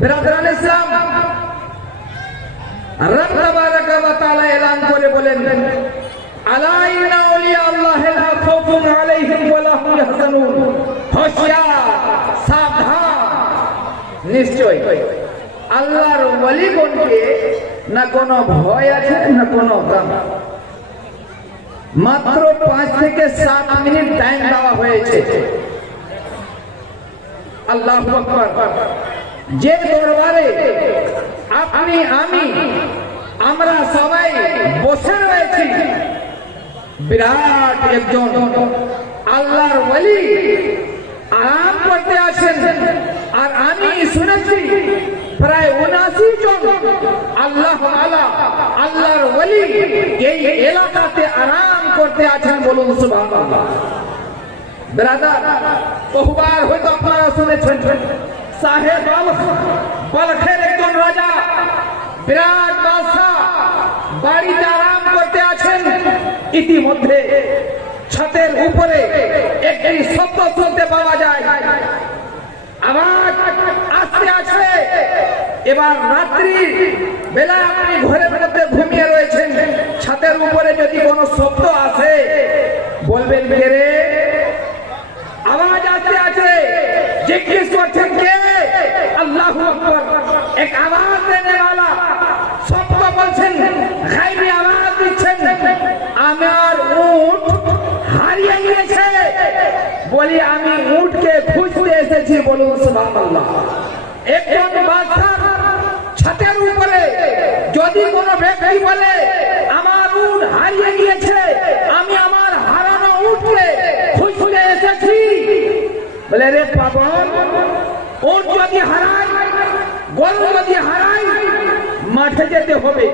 বেরাদান ইসলাম। রব তাবারাকা ওয়া তাআলা এলান করে বলেন আলা ইন্না আউলিয়া আল্লাহ লা খাউফুন আলাইহিম ওয়া লা হুম ইয়াহজানুন। হোশিয়ার, সাবধান। নিশ্চয় আল্লাহর ওয়ালিগণকে না কোনো ভয় আছে, না কোনো গম মাত্র পাঁচ থেকে সাত মিনিট টাইম দেওয়া হয়েছে। আল্লাহ যে দরবারে আপনি, আমি, আমরা সবাই বসে রয়েছি, বিরাট একজন আল্লাহর ওয়ালি আরাম করতে আছেন আর আমি শুনেছি প্রায় উনাশি জন আল্লাহ আলা, আল্লাহর ওয়ালি এই এলাকাতে আরাম করতে আছেন বলুন সুবহানাল্লাহ। ব্রাদার, বহুবার হয়তো আপনারা শুনেছেন। সাহেব বালখ বালখের একজন রাজা বিরাট বাদশাহ বাড়িতে আরাম করতে আছেন ইতিমধ্যে ছাদের উপরে একটি শব্দ শুনতে পাওয়া যায় আবার আসতে আসতে এবার রাত্রি বেলা আপনি ঘরের মধ্যে ঘুমিয়ে রয়েছেন। ছাদের উপরে যদি কোনো শব্দ আসে, বলবেন, কে রে? আওয়াজ আসতে আছে জিজ্ঞেস করছেন কে আল্লাহ আকবর এক আওয়াজ দেনে वाला শব্দ বলছেন গাইবি আওয়াজ দিচ্ছেন আমার উট হারিয়ে গিয়েছে। বলি আমি উটকে খুঁজতে এসেছি বলুন সুবহানাল্লাহ। একজন বাদশা ছাদের উপরে যদি কোনো ব্যক্তি বলে, আমার উট হারিয়ে গিয়েছে, আমি আমার হারানো উটকে খুঁজতে এসেছি। বলে, রে পাবন উট যদি হারায়, গরু যদি হারায়, মাঠে যেতে হবে।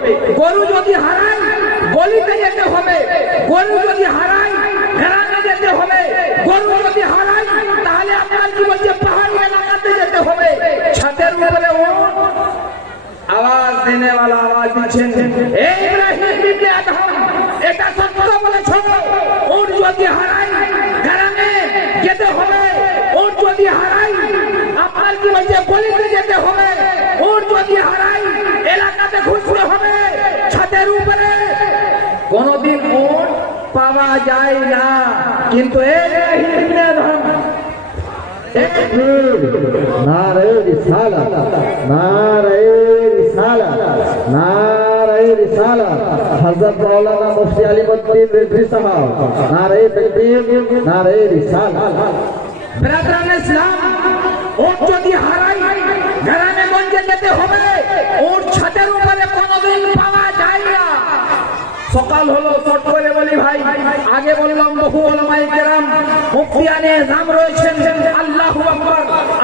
গরু যদি হারায়, গলিতে যেতে হবে। গরু যদি হারায় গ্রামে যেতে হবে গরু যদি হারায় তাহলে আপনার কি বলছে পাহাড়ি এলাকাতে যেতে হবে। ছাদের উপরে উট আওয়াজ দেনে वाला আওয়াজ দিচ্ছেন। এই ইব্রাহিম ইবনে আদম, এটা সত্য বলেছ। ওর যদি হারাই গ্রামে যেতে হবে। ওর যদি হারাই, আপনার কি বলছে গলিতে যেতে হবে। ওর যদি হারাই, এলাকাতে ঘুরতে হবে। ছাদের উপরে কোনদিন পাওয়া যায় না কিন্তু এই ইব্রাহিম ইবনে আদম নারে রিসালা নারে রিসালা নারে রিসালা হযরত মাওলানা মুফতি আলী মদ্দিন রিজভী সাহেব নারে তাকবীর নারে রিসালা ব্রাদারান ইসলাম সকাল হলো চট করে বলি ভাই। আগে বললাম বহু মুফতিয়ানে জাম রয়েছেন, আল্লাহু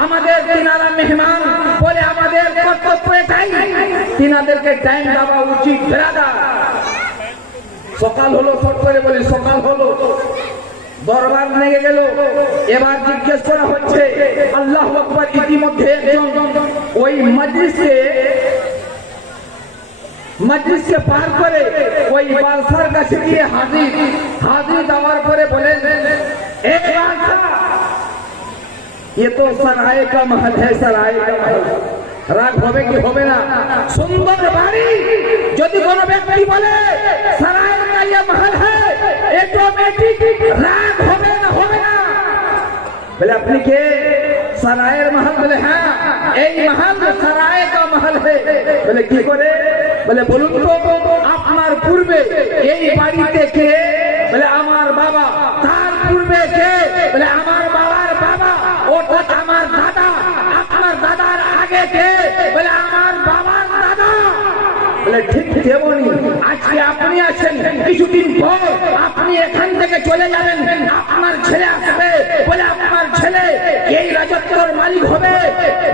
আমাদের তিনারা মেহমান বলে আমাদের কর্তব্য এটাই। তিনাদেরকে টাইম দেওয়া উচিত, ব্রাদার। সকাল হলো চট করে বলি, সকাল হলো। দরবার লেগে গেল। এবার জিজ্ঞেস করা হচ্ছে, আল্লাহ আকবর ইতিমধ্যে ওই মজলিসে মজলিসকে পার করে ওই বাদশার কাছে গিয়ে হাজির হাজির দেওয়ার পরে বলেন এক বাদশা ये तो सराय का महल है सराय का महल রাগ হবে কি হবে না সুন্দর বাড়ি যদি কোন ব্যক্তি বলে সরায় का ये महल है অটোমেটিক রাগ হবে না হবে না বলে আপনি কে সরায়ের মহল বলে হ্যাঁ এই মহল সরায় का महल है বলে কি করে বলে, বলুন তো, আপনার পূর্বে এই বাড়িতে কে? বলে, আমার বাবা। তার পূর্বে কে? বলে, আমার বাবার বাবা। অর্থাৎ আমার দাদা। আপনার দাদার আগে কে? বলে, আমার বাবার দাদা। বলে, ঠিক তেমনি আজকে আপনি আছেন। কিছুদিন পর আপনি এখান থেকে চলে যাবেন। আপনার ছেলে আসবে। বলে, আপনার ছেলে এই রাজত্বর মালিক হবে।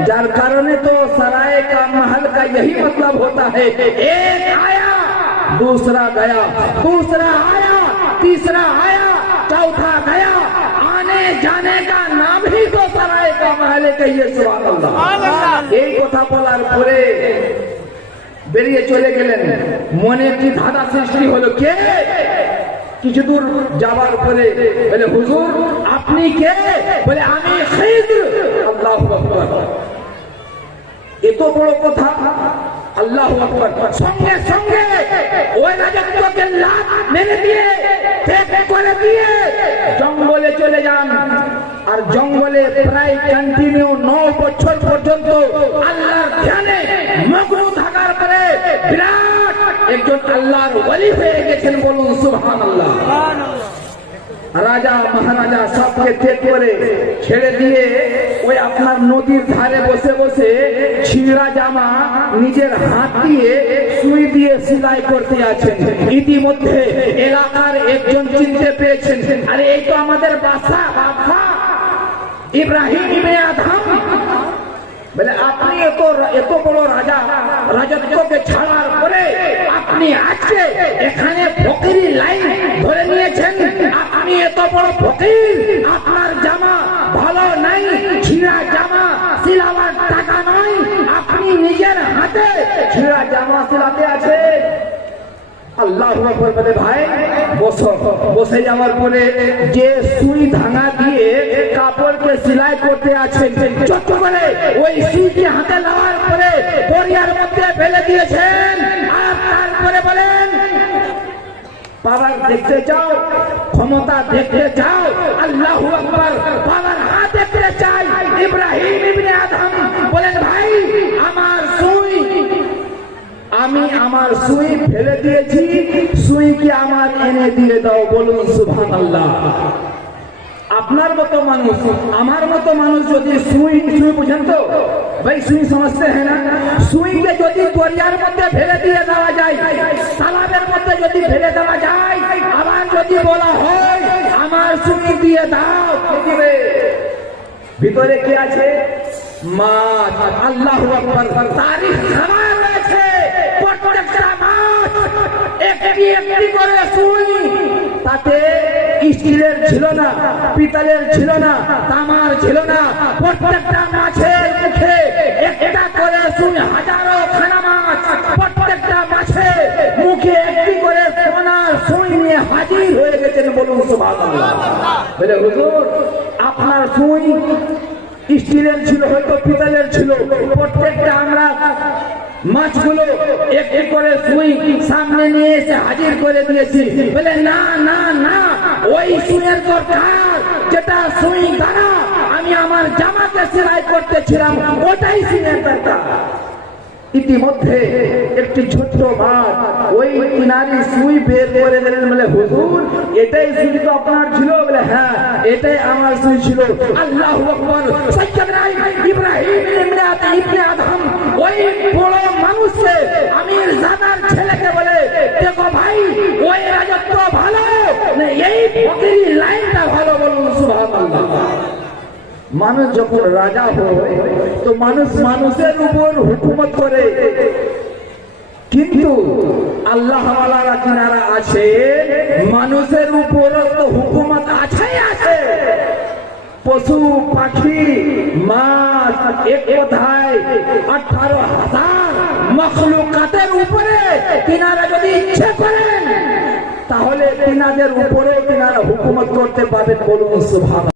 যার কারণে তো सराय का महल का यही मतलब होता है एक आया दूसरा गया दूसरा आया तीसरा आया चौथा गया आने जाने का नाम ही तो सराय का महल है कहिए सुभान अल्लाह এই কথা বলার পরে বেরিয়ে চলে গেলেন মনে কি ধাঁধা সৃষ্টি হলো কে কিছু দূর যাবার পরে বলে হুজুর আপনি কে বলে আমি খিদ্র আল্লাহু আকবার এই এত বড় কথা? আল্লাহ সঙ্গে সঙ্গে ওই রাজত্বকে লাভ মেরে দিয়ে জঙ্গলে চলে যান। আর জঙ্গলে প্রায় কন্টিনিউ ন বছর পর্যন্ত আল্লাহর ধ্যানে মগ্ন থাকার পরে বিরাট একজন আল্লাহর ওলি হয়ে গেছেন বলুন, সুবহানাল্লাহ। রাজা, মহারাজা সবকে ত্যাগ করে ছেড়ে দিয়ে ওই আপনার নদীর ধারে বসে বসে ছিঁড়া জামা নিজের হাত দিয়ে সুই দিয়ে সেলাই করতে আছেন। ইতিমধ্যে এলাকার একজন চিনতে পেরেছেন আরে এই তো আমাদের বাসা বাসা। ইব্রাহিম ইবনে বলে, আপনি এত এত বড় রাজা, রাজত্বকে ছাড়ার পরে আপনি আজকে এখানে ফকিরি লাইন ধরে নিয়েছেন। আপনি এত বড় ফকির, আপনার জামা ভালো নাই ছিঁড়া জামা সিলাবার টাকা নয় আপনি নিজের হাতে ছিঁড়া জামা সিলাতে আছে। আল্লাহ আকবার বলে, ভাই, বসো বসে যাওয়ার পরে যে সুই ধাঙা দিয়ে কাপড়কে সেলাই করতে আছেন, চট করে ওই সুইকে হাতে নেওয়ার পরে পরিয়ার মধ্যে ফেলে দিয়েছেন আর তারপরে বলেন, পাওয়ার দেখতে চাও, ক্ষমতা দেখতে চাও, আল্লাহ আকবার পাওয়ার হাত দেখতে চাই। ইব্রাহিম ইবনে আদম বলেন, ভাই, আমার আমি আমার সুই ফেলে দিয়েছি সুইকে আমার এনে দিয়ে দাও বলুন সুভান আল্লাহ আপনার মতো মানুষ, আমার মতো মানুষ যদি সুই সুই বুঝেন তো? ভাই, সুই সমঝতে হ্যাঁ না? সুইকে যদি দরিয়ার মধ্যে ফেলে দিয়ে দেওয়া যায় তালাবের মধ্যে যদি ফেলে দেওয়া যায়, আবার যদি বলা হয়, আমার সুই দিয়ে দাও? ভিতরে। কি আছে? মা আল্লাহ তারিখ খাওয়া রয়েছে প্রত্যেকটা মাছ একটি একটি করে সুই তাতে স্টিলের ছিল না, পিতলের ছিল না, তামার ছিল না। প্রত্যেকটা মাছের মুখে একটা করে সুই হাজারো খানা মাছ। প্রত্যেকটা মাছের মুখে একটি করে সোনার সুই নিয়ে হাজির হয়ে গেছেন বলুন আপনার সুই স্টিলের ছিল, হয়তো পিতলের ছিল। প্রত্যেকটা আমরা মাছগুলো একটি করে সুই সামনে নিয়ে এসে হাজির করে দিয়েছি। বলে, না না না, ওই সুইয়ের দরকার, যেটা সুই দ্বারা আমি আমার জামাকে সেলাই করতেছিলাম, ওটাই সুইয়ের দরকার। ইতিমধ্যে একটি ছোট্ট মাছ ওই কিনারি সুই বের করে দিলেন বলে, হুজুর, এটাই সুই তো আপনার ছিল? বলে হ্যাঁ এটাই আমার সুই ছিল। আল্লাহ আকবার। সাইয়্যিদনা ইব্রাহিম ইবনে ইবনে আদম ওই বড় মানুষকে, আমির জাদার ছেলেকে বলে, দেখো ভাই, ওই রাজত্ব ভালো, না এই ফকিরি লাইনটা ভালো বলুন, সুবহানাল্লাহ। মানুষ যখন রাজা হয়, তো মানুষ মানুষের উপর হুকুমত করে। কিন্তু আল্লাহ কিনারা আছে, মানুষের উপর তো হুকুমত আছেই আছে। পশু, পাখি, মাছ, এক কথায় আঠারো হাজার মখলুকাতের উপরে তিনারা যদি ইচ্ছে করেন, তাহলে তিনাদের উপরেও তিনারা হুকুমত করতে পারবেন বলুন সুভাষ